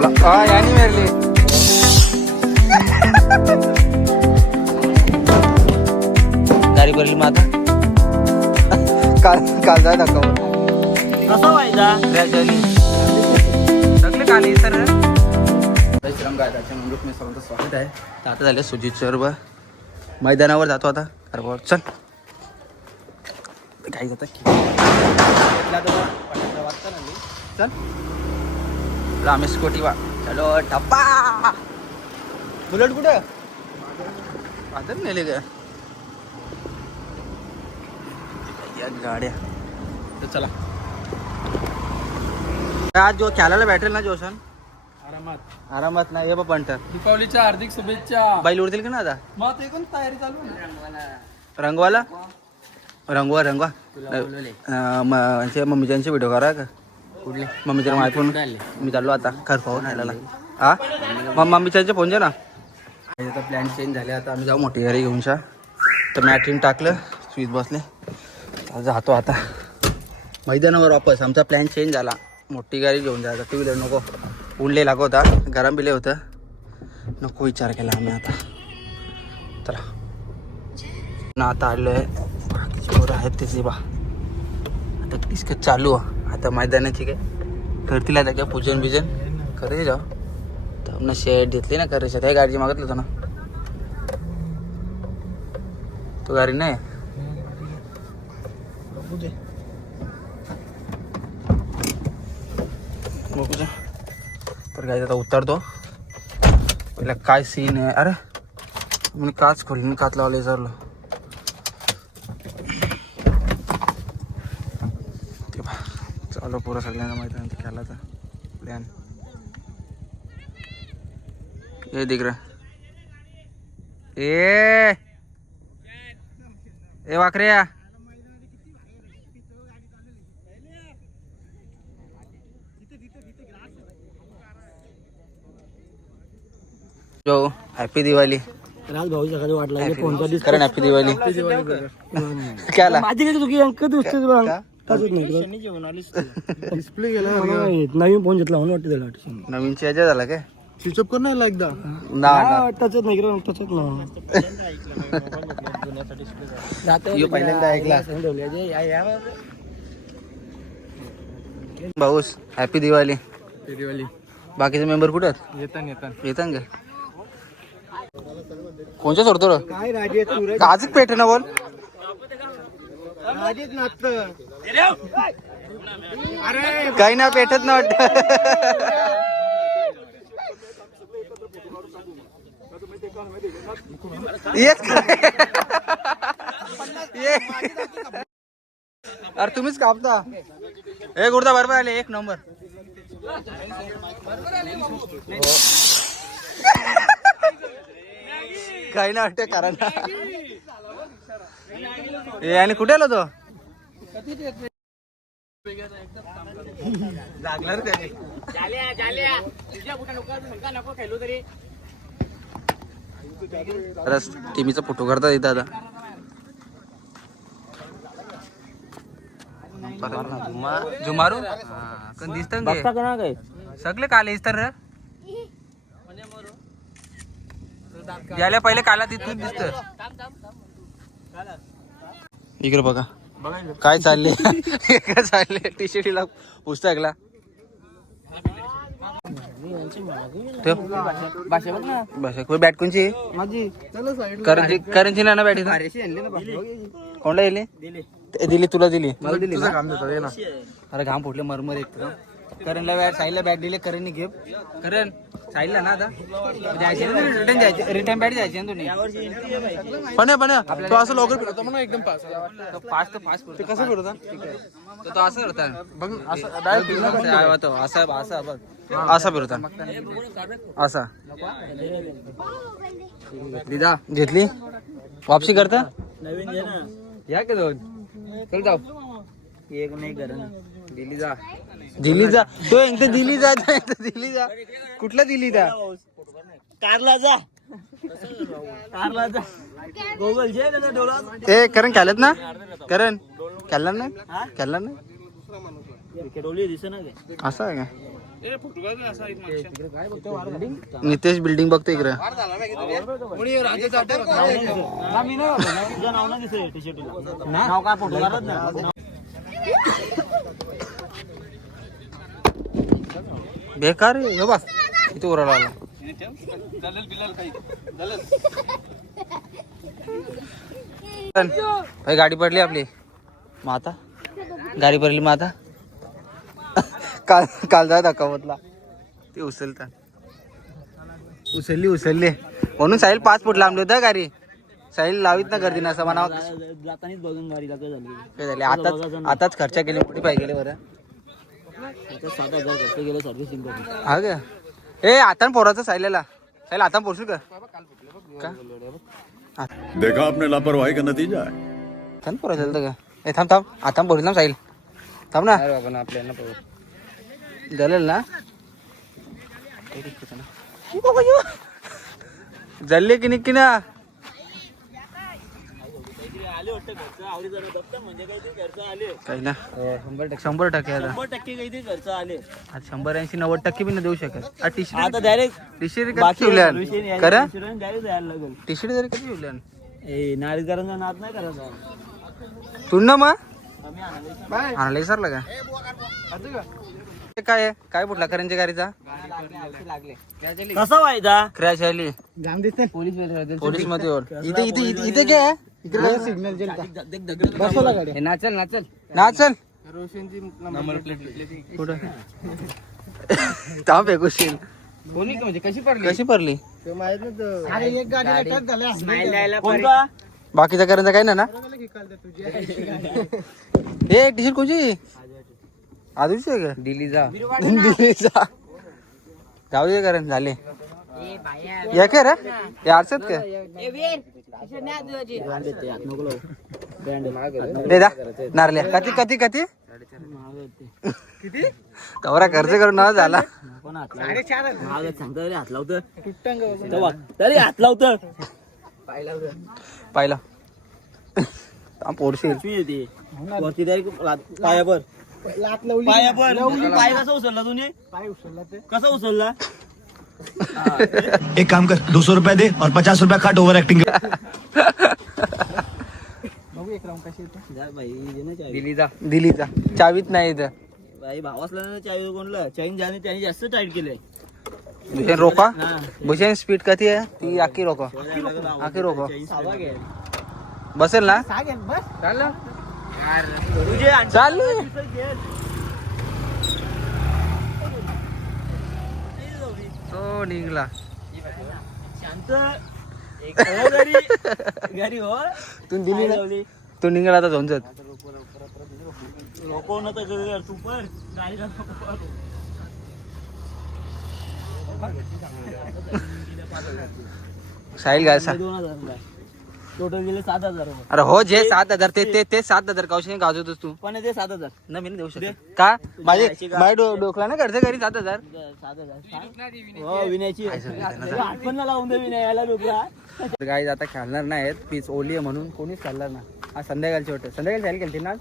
थांबला यानी मेरली गाडी भरली मग आता काल जाय दाखव कसा व्हायचा ग्रॅज्युअली सगळे काली सर श्रम गायदाच्या म्हणून मी सर्वांचं स्वागत आहे. तर आता झाले सुजित सर्व मैदानावर जातो आता. अरे चल काही जातं चल रामेश कोटीवा चलो टप्पा बुलेट कुठं आता नेले का या गाड्या. तर चला आज जो खेळायला भेटेल ना जोशन आरामात नाही हे पण दीपावलीच्या हार्दिक शुभेच्छा. बैल उडतील का ना आता मग ते पण तयारी चालू आहे. रंगवाला रंगवा म्हणजे मम्मीच्यांचे व्हिडिओ करा का कुठले मम्मीच्या माहिती मी चाललो आता खर पाहून राहिला हा मग मम्मीच्यांचे फोन जे ना आता प्लॅन चेंज झाले. आता आम्ही जाऊ मोठी गाडी घेऊन तर मॅट्रिन टाकलं स्विच बसले जातो आता मैदानावर वापस. आमचा प्लॅन चेंज झाला मोठी गाडी घेऊन जायचा. टू व्हीलर नको उडले लागत होता गरम बिले होतं नको विचार केला आम्ही आता. चला ना आता आलो आहे पोरं आहेत त्याची बा आता डिस्कस चालू आहे आता मैदानाची काय करतील आता काय पूजन बिजन करे जाऊ तर आपण शेड घेतली ना करायचं त्या गाडीची मागितलं होतं ना तो गाडी नाही तर गाडी आता उतरतो पहिला काय सीन आहे. अरे मी काच खोलली काच लावले विचारलं ते बा चालू पुरा सगळ्यांना माहिती आहे खेळायचा प्लॅन ये दिख रहा ए वाकरे जो हॅपी दिवाळी राज भाऊ सकाळी वाटला फोनचा करण हॅपी दिवाळी काय माझी काही चुकी अंक डिस्प्ले गेला नवीन फोन घेतला म्हणून वाटतं त्याला नवीन चेंज झाला काय स्विच ऑफ कर ना एकदा ना टचत नाही टचत पहिल्यांदा ऐकला भाऊस हॅपी दिवाळी बाकीचे मेंबर कुठे येतात का कोणच्या सोडतो काय राजे आजच पेट ना बोल काही ना पेटत ना वाटत अरे तुम्हीच कापता हे गुर्दा बरोबर आले एक नंबर काही ना वाटते कारण आणि कुठे आलो तो लागणार त्याची टीव्हीचा फोटो करता येत आता जुमारू दिसत सगळे काले तर याला पहिले काला तिथून दिसत इकडे बघा काय चालले काय चालले टी शर्टीला पुस्तकला भाषा बॅट कोणची करंजी ना बॅट कोणला येईल दिली तुला दिली अरे घाम फुटले मरमर एक करणला बॅट साईडला बॅट दिले करणनी घे करण साईडला ना आता जायचे रिटर्न जायचे रिटर्न बॅट जायचे ना तुम्ही पण तो असं लवकर फिरतो म्हणून एकदम फास्ट फास्ट कसं फिरवता तो असं करता बघ असं डायरेक्ट असं असं बघ असा फिरवता असा दिदा घेतली वापसी करता नवीन घे ना या के दोन चल जाऊ एक नाही करा दिल्ली जा तो एकदा दिल्ली जा दिल्ली जा कुठला दिल्ली जा कारला जा कारला जा गोगल जे ना डोला ए करण खेळत ना करण खेळणार नाही खेळणार नाही असं आहे का? नितेश बिल्डिंग बघतो इकडे. बेकार आहे हे बघ इथे ओरडा आला. भाई गाडी पडली आपली. मग आता गाडी पडली मग आता काल काल जा धक्कामतला ते उचलली म्हणून साहिल 5 फूट लांबली होता गाडी. साहिल लावीत ना गर्दी ना असं म्हणावं. काय झाले आताच खर्च केले मोठी पाहिजे गेले बरं. 7,000 गेले सर्व्हिसिंग. हा का ए आता पोराचं साहिलला साहिल आता पोरशील का देखा आपने लापरवाही का नतीजा है. थांब पोरा चालतं का ए थांब आता पोरील ना साहिल थांब ना आपल्याला जलेल ना जल्ले की निक्की ना काही ना 100% आता 180-90% बी नाही देऊ शकत. टी शर्ट जरी कधी ठेवल्या नारीकरांचा नाद नाही करायचा. तू ना मग आणलं सरला का काय काय फुटला करंजी गाडीचा कसा व्हायचा क्रॅश आली पोलीस मध्ये इथे इथे इथे काय सिग्नल नाचल नाचल नाचल कुठं ताप आहे कुशील कशी पडली बाकीचा करायचा काय ना हे टी शर्ट कोणची आधीच आहे का दिल्लीचा जाऊ दे कारण झाले या काय रे हे आरसेत का दे दा नारल्या कधी कधी कधी तवरा खर्च करून ना झाला हात लावतं तरी हात लावतं पाहिला पोरशी पायावर पाय कसा उचलला तुम्ही कसा उचलला एक काम कर 200 रुपया दे और 50 रुपया काट ओवर एक्टिंग. दिल्लीचा चावीत नाही इथं भाई भाव असला ना चावी कोणला चैन जाणे त्याने जास्त टाईट केलंय. भूषण रोका भूषण स्पीड किती आहे ती आखी रोका आखी रोका बसेल ना चाल तो निघला शांत घरी हो तू दिली तू निघला आता जाऊन जात लोक तू पण साहिल गायचा 2,000 टोटल गेले 7,000. अरे हो जे 7,000 ते 7,000 कौशल गाजवतोस तू पण ते 7,000 नाही मी नाही देऊ शकत का माझे डोकला ना घरच्या घरी 7,000 हो विनायची पण लावून दे विनायला डोकला. गाई आता खेळणार नाहीत पीच ओली आहे म्हणून कोणीच खेळणार ना हा संध्याकाळची वाटत संध्याकाळी खेळायला खेळतील ना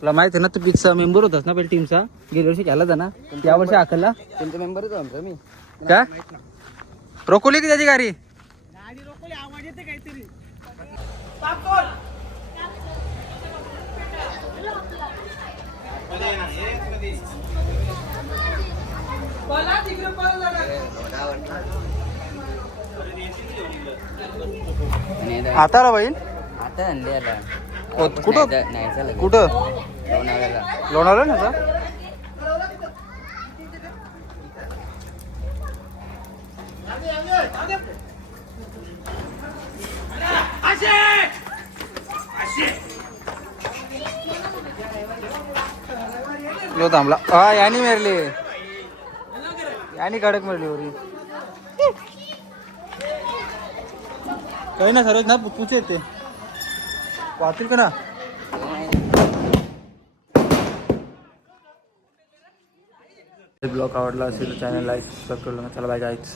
तुला माहिती आहे ना तू पीचचा मेंबर होतास ना पहिल्या टीमचा गेल्या वर्षी खेळला ना या वर्षी आखला तुमचा मेंबरच आमचा मी का रोखवली की त्याची गाडी आवाज येते काहीतरी आता आला बैल आता आणले कुठं कुठं लोणावळा ना आता यो थांबला हा यानी मेरली यानी कडक मेरली वरी काही ना सर्वच ना पूछे ते वाचतील का ना ब्लॉग आवडला असेल चॅनल लाईक सबस्क्राईब करू नका. चला बाय गाईज.